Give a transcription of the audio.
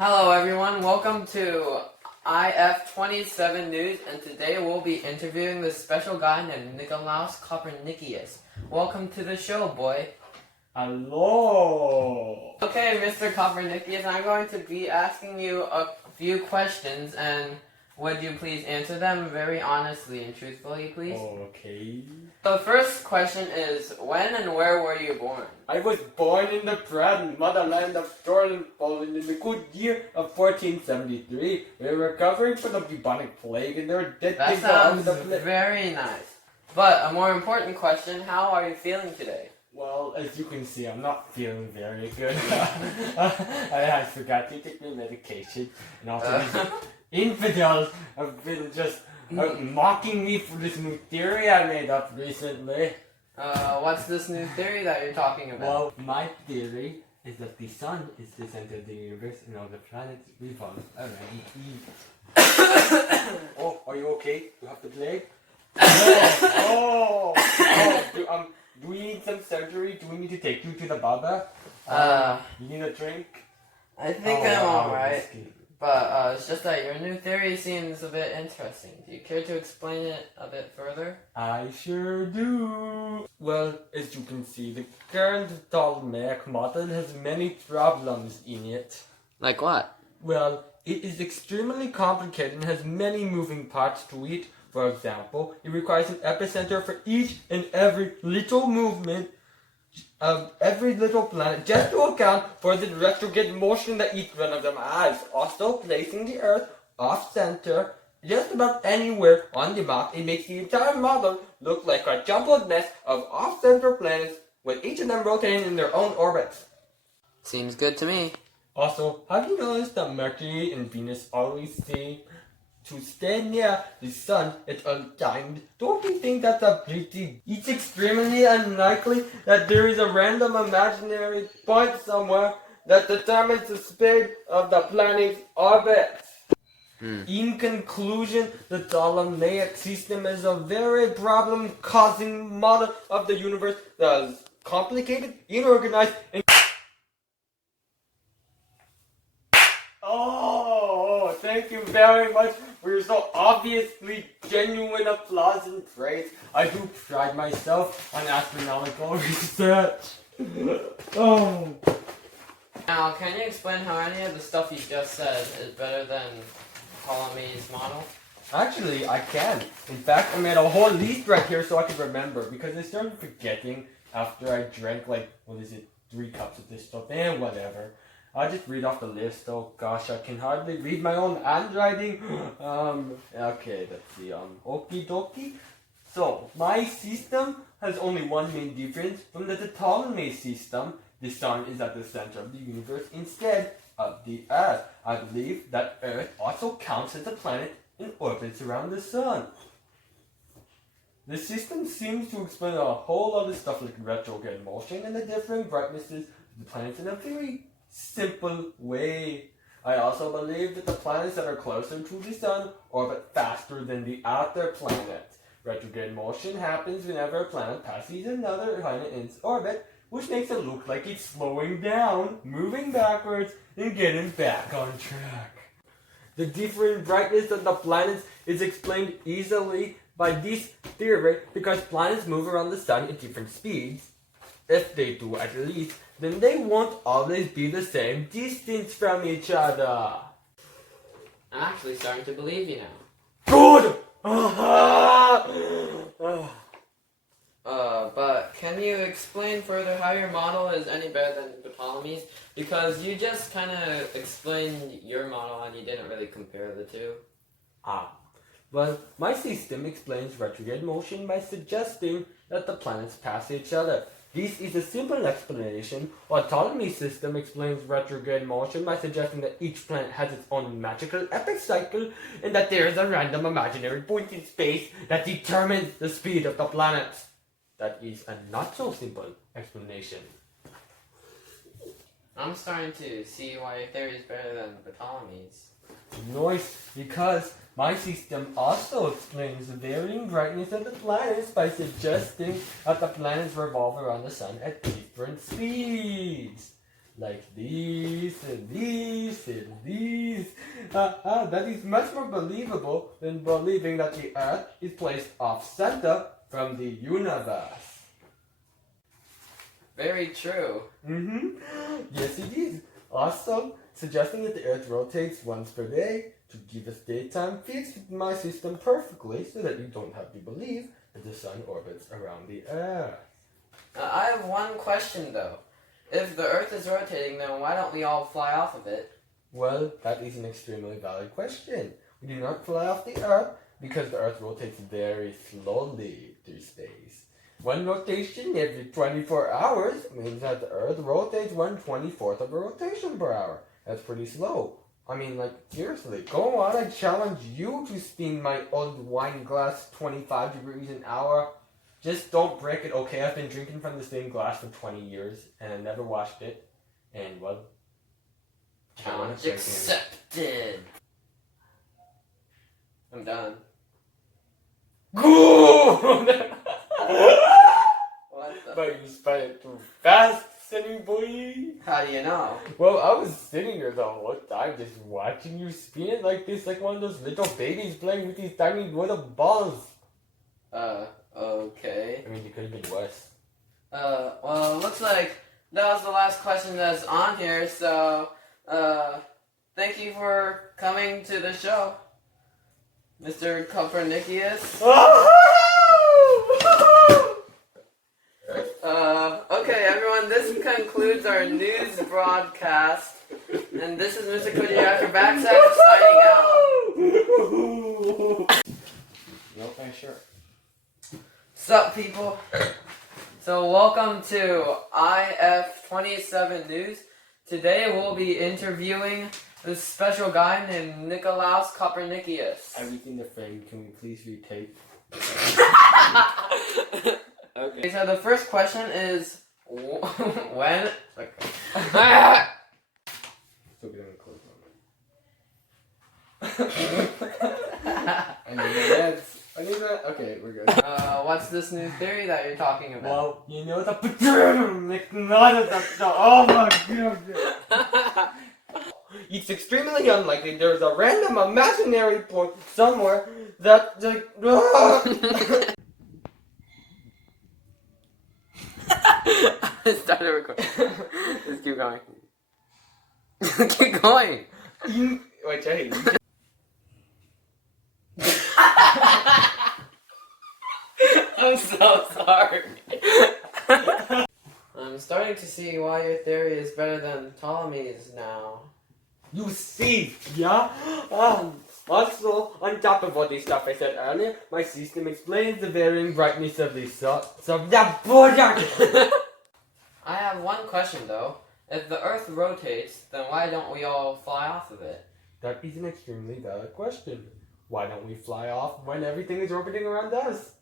Hello everyone, welcome to IF27 News, and today we'll be interviewing this special guy named Nicolaus Copernicus. Welcome to the show, boy. Hello! Okay, Mr. Copernicus, I'm going to be asking you a few questions, and would you please answer them very honestly and truthfully, please? Okay. The first question is, when and where were you born? I was born in the proud motherland of Jordan, Poland in the good year of 1473. We were recovering from the bubonic plague and there were dead That things all over sounds the place. very nice. But a more important question, how are you feeling today? Well, as you can see, I'm not feeling very good. I forgot to take my medication, and also these infidels have been just mocking me for this new theory I made up recently. What's this new theory that you're talking about? Well, my theory is that the sun is the center of the universe and all the planets revolve around it. Oh, are you okay? You have to play? Do we need some surgery? Do we need to take you to the barber? You need a drink? I think I'm alright. But it's just that your new theory seems a bit interesting. Do you care to explain it a bit further? I sure do. Well, as you can see, the current Ptolemaic model has many problems in it. Like what? Well, it is extremely complicated and has many moving parts to it. For example, it requires an epicenter for each and every little movement of every little planet just to account for the retrograde motion that each one of them has. Also, placing the Earth off-center just about anywhere on the map, it makes the entire model look like a jumbled mess of off-center planets with each of them rotating in their own orbits. Seems good to me. Also, have you noticed that Mercury and Venus always seem to stay near the sun at all times? Don't you think that's it's extremely unlikely that there is a random imaginary point somewhere that determines the speed of the planet's orbit? In conclusion, the Ptolemaic system is a very problem-causing model of the universe that is complicated, inorganized, and Oh, thank you very much for your so obviously genuine applause and praise. I do pride myself on astronomical research. Oh. Now, can you explain how any of the stuff you just said is better than Ptolemy's model? Actually, I can. In fact, I made a whole list right here so I could remember because I started forgetting after I drank 3 cups of this stuff and whatever. I'll just read off the list. Oh gosh, I can hardly read my own handwriting. Okay, let's see. Okie dokie. So, my system has only one main difference from the Ptolemy system. The sun is at the center of the universe instead of the Earth. I believe that Earth also counts as a planet and orbits around the sun. The system seems to explain a whole lot of stuff like retrograde motion and the different brightnesses of the planets in a very simple way. I also believe that the planets that are closer to the sun orbit faster than the outer planets. Retrograde motion happens whenever a planet passes another planet in its orbit, which makes it look like it's slowing down, moving backwards, and getting back on track. The different brightness of the planets is explained easily by this theory because planets move around the sun at different speeds. If they do at least, then they won't always be the same distance from each other. I'm actually starting to believe you now. Good! But can you explain further how your model is any better than Ptolemy's? Because you just kind of explained your model and you didn't really compare the two. Well, my system explains retrograde motion by suggesting that the planets pass each other. This is a simple explanation, while Ptolemy's system explains retrograde motion by suggesting that each planet has its own magical epic cycle and that there is a random imaginary point in space that determines the speed of the planets. That is a not so simple explanation. I'm starting to see why your theory is better than Ptolemy's. Noise, because my system also explains the varying brightness of the planets by suggesting that the planets revolve around the sun at different speeds. like these and these and these. That is much more believable than believing that the Earth is placed off-center from the universe. Very true. Yes, it is. Also, suggesting that the Earth rotates once per day to give us daytime fits my system perfectly so that you don't have to believe that the sun orbits around the Earth. I have one question though. If the Earth is rotating, then why don't we all fly off of it? Well, that is an extremely valid question. We do not fly off the Earth because the Earth rotates very slowly through space. One rotation every 24 hours means that the Earth rotates 1/24th of a rotation per hour. That's pretty slow. I mean, like, seriously, go on, I challenge you to spin my old wine glass 25 degrees an hour. Just don't break it, okay? I've been drinking from the same glass for 20 years, and I never washed it. And, well... Challenge accepted. I'm done. Good! What the? But you spun it too fast, silly boy. How do you know? Well, I was sitting here the whole time just watching you spin it like this, like one of those little babies playing with these tiny little balls. Okay. I mean, it could have been worse. Well, it looks like that was the last question that's on here, so, thank you for coming to the show, Mr. Copernicus. Okay, everyone, this concludes our news broadcast, and this is Mr. K after Backside signing out. Nope, I'm sure. Sup, people? So, welcome to IF27 News. Today, we'll be interviewing this special guy named Nicolaus Copernicus. Everything the frame, can we please retake? Okay, so the first question is, when... Okay. Still getting close on it. I need that. Okay, we're good. What's this new theory that you're talking about? Well, you know the oh my god. It's extremely unlikely there's a random imaginary point somewhere that like Started recording. Just keep going. Keep going. Wait, Jay. I'm so sorry. I'm starting to see why your theory is better than Ptolemy's now. You see, yeah? Also, on top of all the stuff I said earlier, my system explains the varying brightness of the sun. I have one question though. If the Earth rotates, then why don't we all fly off of it? That is an extremely valid question. Why don't we fly off when everything is orbiting around us?